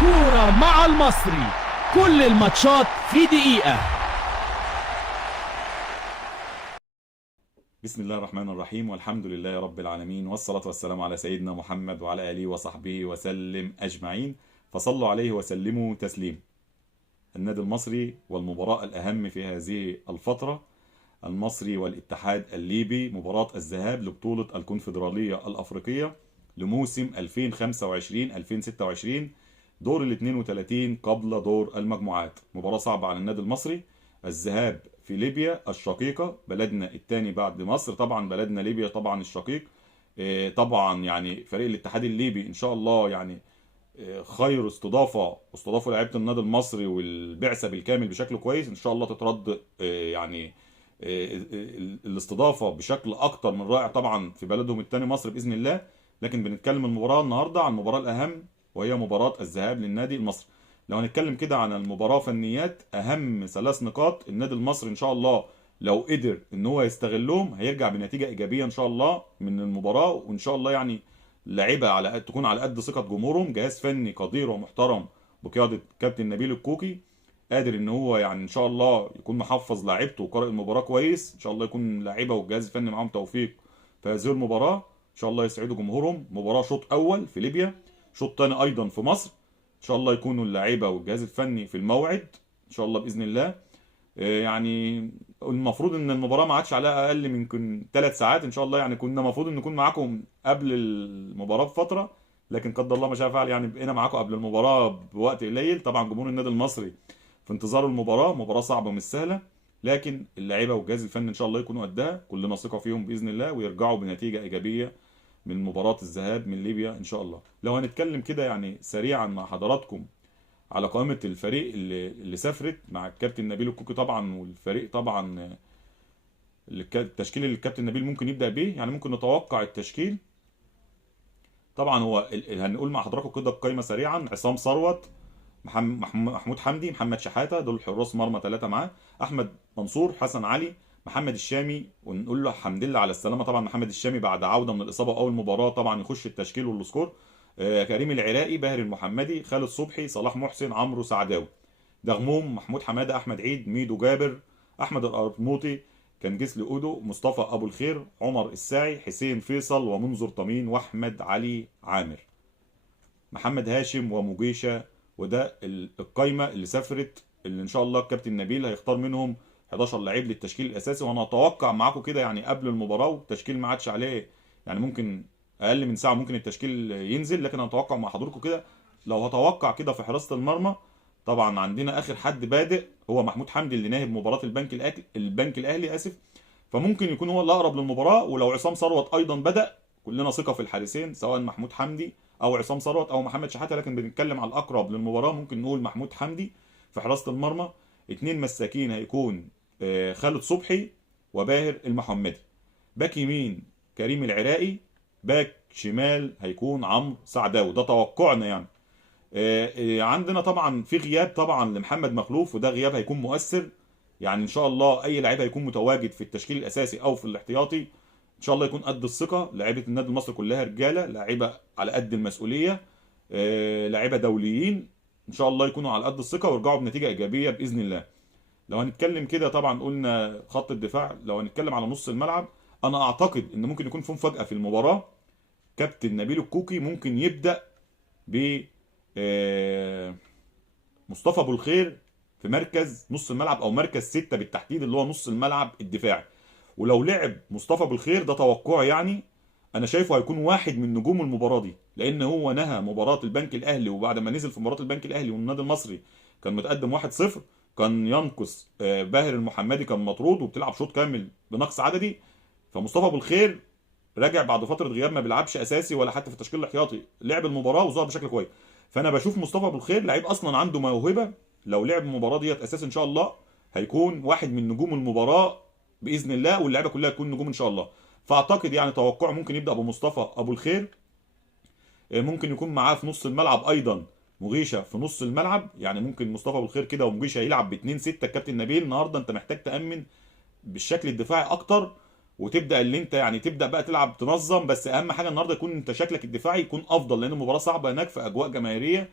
كورة مع المصري، كل الماتشات في دقيقة. بسم الله الرحمن الرحيم، والحمد لله رب العالمين، والصلاة والسلام على سيدنا محمد وعلى آله وصحبه وسلم أجمعين. فصلوا عليه وسلموا تسليم. النادي المصري والمباراة الأهم في هذه الفترة، المصري والاتحاد الليبي، مباراة الذهاب لبطولة الكونفدرالية الأفريقية لموسم 2025-2026، دور ال 32 قبل دور المجموعات. مباراة صعبة على النادي المصري، الذهاب في ليبيا الشقيقة، بلدنا الثاني بعد مصر، طبعا بلدنا ليبيا طبعا الشقيق. طبعا يعني فريق الاتحاد الليبي ان شاء الله يعني خير استضافوا لعيبه النادي المصري والبعثه بالكامل بشكل كويس، ان شاء الله تترد يعني الاستضافه بشكل اكتر من رائع طبعا في بلدهم الثاني مصر باذن الله. لكن بنتكلم المباراه النهارده عن المباراه الاهم، وهي مباراه الذهاب للنادي المصري. لو هنتكلم كده عن المباراه فنيات، اهم 3 نقاط النادي المصري ان شاء الله لو قدر ان هو يستغلهم هيرجع بنتيجه ايجابيه ان شاء الله من المباراه. وان شاء الله يعني لعيبه تكون على قد ثقه جمهورهم، جهاز فني قدير ومحترم بقياده كابتن نبيل الكوكي، قادر ان هو يعني ان شاء الله يكون محفظ لاعيبته وقارئ المباراه كويس. ان شاء الله يكون لعيبه والجهاز الفني معاهم توفيق في هذه المباراه، ان شاء الله يسعدوا جمهورهم. مباراه شوط اول في ليبيا، شوط ثاني ايضا في مصر، ان شاء الله يكونوا اللعيبه والجهاز الفني في الموعد ان شاء الله باذن الله. يعني المفروض ان المباراه ما عادش عليها اقل من 3 ساعات ان شاء الله، يعني كنا المفروض ان نكون معاكم قبل المباراه بفتره، لكن قدر الله ما شاء فعل، يعني بقينا معاكم قبل المباراه بوقت قليل. طبعا جمهور النادي المصري في انتظار المباراه، مباراه صعبه مش سهله، لكن اللعيبه والجهاز الفني ان شاء الله يكونوا قدها، كلنا ثقه فيهم باذن الله، ويرجعوا بنتيجه ايجابيه من مباراه الذهاب من ليبيا ان شاء الله. لو هنتكلم كده يعني سريعا مع حضراتكم على قائمة الفريق اللي سافرت مع الكابتن نبيل الكوكي طبعا، والفريق طبعا التشكيل اللي الكابتن نبيل ممكن يبدأ بيه، يعني ممكن نتوقع التشكيل. طبعا هو هنقول مع حضراتكم كده القائمة سريعا: عصام ثروت، محمود حمدي، محمد شحاتة، دول حراس مرمى 3 معاه، احمد منصور، حسن علي، محمد الشامي. ونقول له الحمد لله على السلامة طبعا محمد الشامي بعد عودة من الإصابة وأول مباراة طبعا يخش التشكيل والسكور. كريم العراقي، باهر المحمدي، خالد صبحي، صلاح محسن، عمرو سعداوي، دغموم، محمود حماده، احمد عيد، ميدو جابر، احمد القرموطي، كان جسلي اودو، مصطفى ابو الخير، عمر الساعي، حسين فيصل، ومنذر طمين، واحمد علي عامر، محمد هاشم، ومجيشه. وده القايمه اللي سافرت، اللي ان شاء الله الكابتن نبيل هيختار منهم 11 لعيب للتشكيل الاساسي. وانا اتوقع معاكم كده يعني قبل المباراه، والتشكيل ما عادش عليه يعني ممكن اقل من ساعه ممكن التشكيل ينزل، لكن انا اتوقع مع حضوركم كده. لو هتوقع كده في حراسه المرمى، طبعا عندنا اخر حد بادئ هو محمود حمدي اللي ناهب مباراه البنك الاهلي اسف، فممكن يكون هو الاقرب للمباراه. ولو عصام ثروت ايضا بدا، كلنا ثقه في الحارسين سواء محمود حمدي او عصام ثروت او محمد شحاته، لكن بنتكلم على الاقرب للمباراه ممكن نقول محمود حمدي في حراسه المرمى. 2 مساكين هيكون خالد صبحي وباهر المحمدي، باك يمين كريم العراقي، باك شمال هيكون عمرو سعداوي، ده توقعنا يعني. عندنا طبعا في غياب طبعا لمحمد مخلوف، وده غياب هيكون مؤثر، يعني ان شاء الله اي لعيب هيكون متواجد في التشكيل الاساسي او في الاحتياطي ان شاء الله يكون قد الثقه. لعيبه النادي المصري كلها رجاله، لعيبه على قد المسؤوليه، لعيبه دوليين، ان شاء الله يكونوا على قد الثقه ويرجعوا بنتيجه ايجابيه باذن الله. لو هنتكلم كده طبعا قلنا خط الدفاع، لو هنتكلم على نص الملعب، انا اعتقد ان ممكن يكون في مفاجاه في المباراه. كابتن نبيل الكوكي ممكن يبدا ب مصطفى ابو الخير في مركز نص الملعب، او مركز 6 بالتحديد اللي هو نص الملعب الدفاعي. ولو لعب مصطفى ابو الخير، ده توقعي يعني، انا شايفه هيكون واحد من نجوم المباراه دي، لان هو نهى مباراه البنك الاهلي، وبعد ما نزل في مباراه البنك الاهلي والنادي المصري كان متقدم 1-0، كان ينقص باهر المحمدي كان مطرود وبتلعب شوط كامل بنقص عددي. فمصطفى ابو الخير راجع بعد فتره غياب، ما بيلعبش اساسي ولا حتى في التشكيل الاحتياطي، لعب المباراه وظهر بشكل كويس. فانا بشوف مصطفى ابو الخير لعيب اصلا عنده موهبه، لو لعب المباراه ديت اساسي ان شاء الله هيكون واحد من نجوم المباراه باذن الله، واللعيبه كلها تكون نجوم ان شاء الله. فاعتقد يعني توقع ممكن يبدا بمصطفى ابو الخير، ممكن يكون معاه في نص الملعب ايضا مغيشه في نص الملعب، يعني ممكن مصطفى ابو الخير كده ومغيشه يلعب ب 2-6. الكابتن نبيل النهارده انت محتاج تامن بالشكل الدفاعي اكتر، وتبدا اللي انت يعني تبدا بقى تلعب تنظم، بس اهم حاجه النهارده يكون انت شكلك الدفاعي يكون افضل، لان المباراه صعبه هناك في اجواء جماهيريه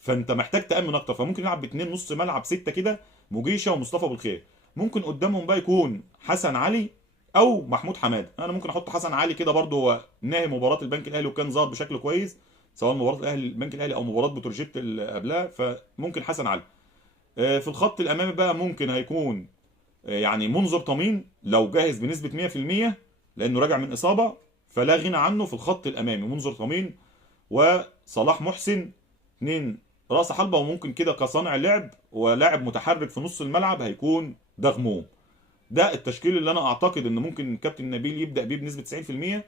فانت محتاج تامن اكتر، فممكن يلعب باثنين نص ملعب 6 كده، مجيشه ومصطفى بالخير. ممكن قدامهم بقى يكون حسن علي او محمود حماده. انا ممكن احط حسن علي كده برده، هو ناهي مباراه البنك الاهلي وكان ظاهر بشكل كويس، سواء مباراه الاهلي البنك الاهلي او مباراه بتروجيت اللي قبلها، فممكن حسن علي. في الخط الامامي بقى ممكن هيكون يعني منذر طمين لو جاهز بنسبه 100%، لانه راجع من اصابه، فلا غنى عنه في الخط الامامي منذر طمين وصلاح محسن، اثنين راس حربة. وممكن كده كصانع لعب ولاعب متحرك في نص الملعب هيكون دغموم. ده التشكيل اللي انا اعتقد ان ممكن الكابتن نبيل يبدا بيه بنسبه 90%.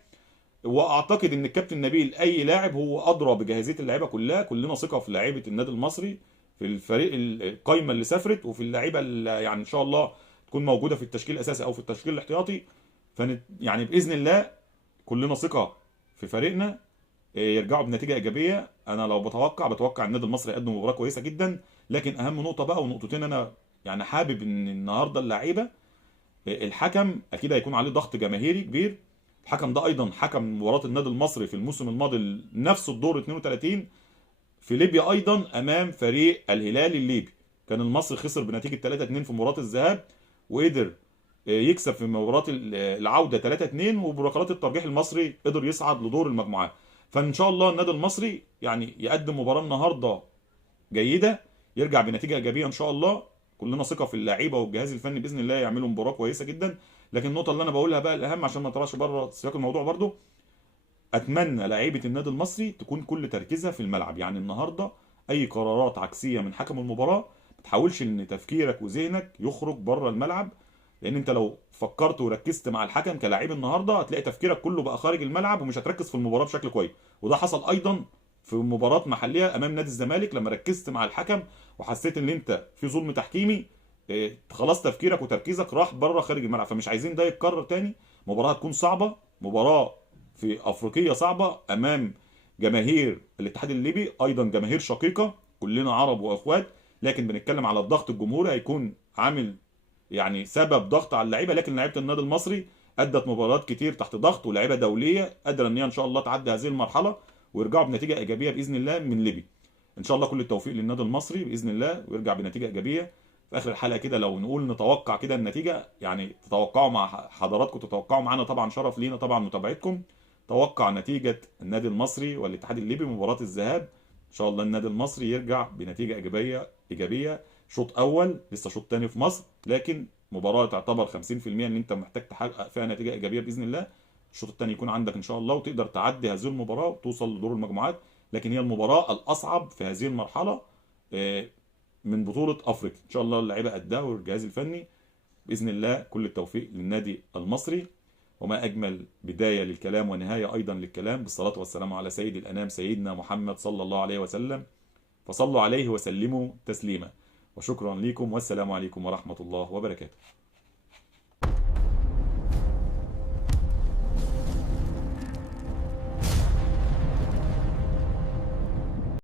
واعتقد ان الكابتن نبيل اي لاعب هو ادرى بجاهزيه اللعيبه كلها. كلنا ثقه في لعيبه النادي المصري، في الفريق القايمه اللي سافرت، وفي اللعيبه اللي يعني ان شاء الله تكون موجوده في التشكيل الاساسي او في التشكيل الاحتياطي. يعني باذن الله كلنا ثقه في فريقنا يرجعوا بنتيجه ايجابيه. انا لو بتوقع النادي المصري يقدم مباراه كويسه جدا. لكن اهم نقطه بقى ونقطتين، انا يعني حابب ان النهارده اللعيبه، الحكم اكيد هيكون عليه ضغط جماهيري كبير. الحكم ده ايضا حكم مباراه النادي المصري في الموسم الماضي نفس الدور 32 في ليبيا ايضا امام فريق الهلال الليبي. كان المصري خسر بنتيجه 3-2 في مباراه الذهاب، وقدر يكسب في مباراه العوده 3-2، وبركلات الترجيح المصري قدر يصعد لدور المجموعات. فان شاء الله النادي المصري يعني يقدم مباراه النهارده جيده، يرجع بنتيجه ايجابيه ان شاء الله. كلنا ثقه في اللعيبه والجهاز الفني باذن الله يعملوا مباراه كويسه جدا. لكن النقطه اللي انا بقولها بقى الاهم عشان ما نطلعش بره سياق الموضوع برضو، اتمنى لعيبه النادي المصري تكون كل تركيزها في الملعب. يعني النهارده اي قرارات عكسيه من حكم المباراه ما تحاولش ان تفكيرك وذهنك يخرج بره الملعب، لان انت لو فكرت وركزت مع الحكم كلاعب النهارده هتلاقي تفكيرك كله بقى خارج الملعب ومش هتركز في المباراه بشكل كويس. وده حصل ايضا في مباراه محليه امام نادي الزمالك، لما ركزت مع الحكم وحسيت ان انت في ظلم تحكيمي، خلاص تفكيرك وتركيزك راح بره خارج الملعب. فمش عايزين ده يتكرر تاني. مباراه هتكون صعبه، مباراه في افريقيا صعبه امام جماهير الاتحاد الليبي، ايضا جماهير شقيقه، كلنا عرب واخوات. لكن بنتكلم على الضغط الجمهوري هيكون عامل يعني سبب ضغط على اللعيبه. لكن لعيبه النادي المصري ادت مباريات كتير تحت ضغط، ولاعيبه دوليه قادره ان هي ان شاء الله تعدي هذه المرحله ويرجعوا بنتيجه ايجابيه باذن الله من ليبيا. ان شاء الله كل التوفيق للنادي المصري باذن الله، ويرجع بنتيجه ايجابيه. في اخر الحلقه كده لو نقول نتوقع كده النتيجه، يعني تتوقعوا مع حضراتكم، تتوقعوا معانا، طبعا شرف لينا طبعا متابعتكم. توقع نتيجه النادي المصري والاتحاد الليبي مباراه الذهاب. ان شاء الله النادي المصري يرجع بنتيجه ايجابيه. شوط اول، لسه شوط تاني في مصر، لكن مباراه تعتبر 50% ان انت محتاج تحقق فيها نتيجه ايجابيه باذن الله. الشوط الثاني يكون عندك ان شاء الله وتقدر تعدي هذه المباراه وتوصل لدور المجموعات. لكن هي المباراه الاصعب في هذه المرحله من بطوله افريقيا. ان شاء الله اللعيبه قدها والجهاز الفني باذن الله. كل التوفيق للنادي المصري. وما اجمل بدايه للكلام ونهايه ايضا للكلام، بالصلاه والسلام على سيد الانام سيدنا محمد صلى الله عليه وسلم، فصلوا عليه وسلموا تسليما. وشكرا لكم، والسلام عليكم ورحمه الله وبركاته.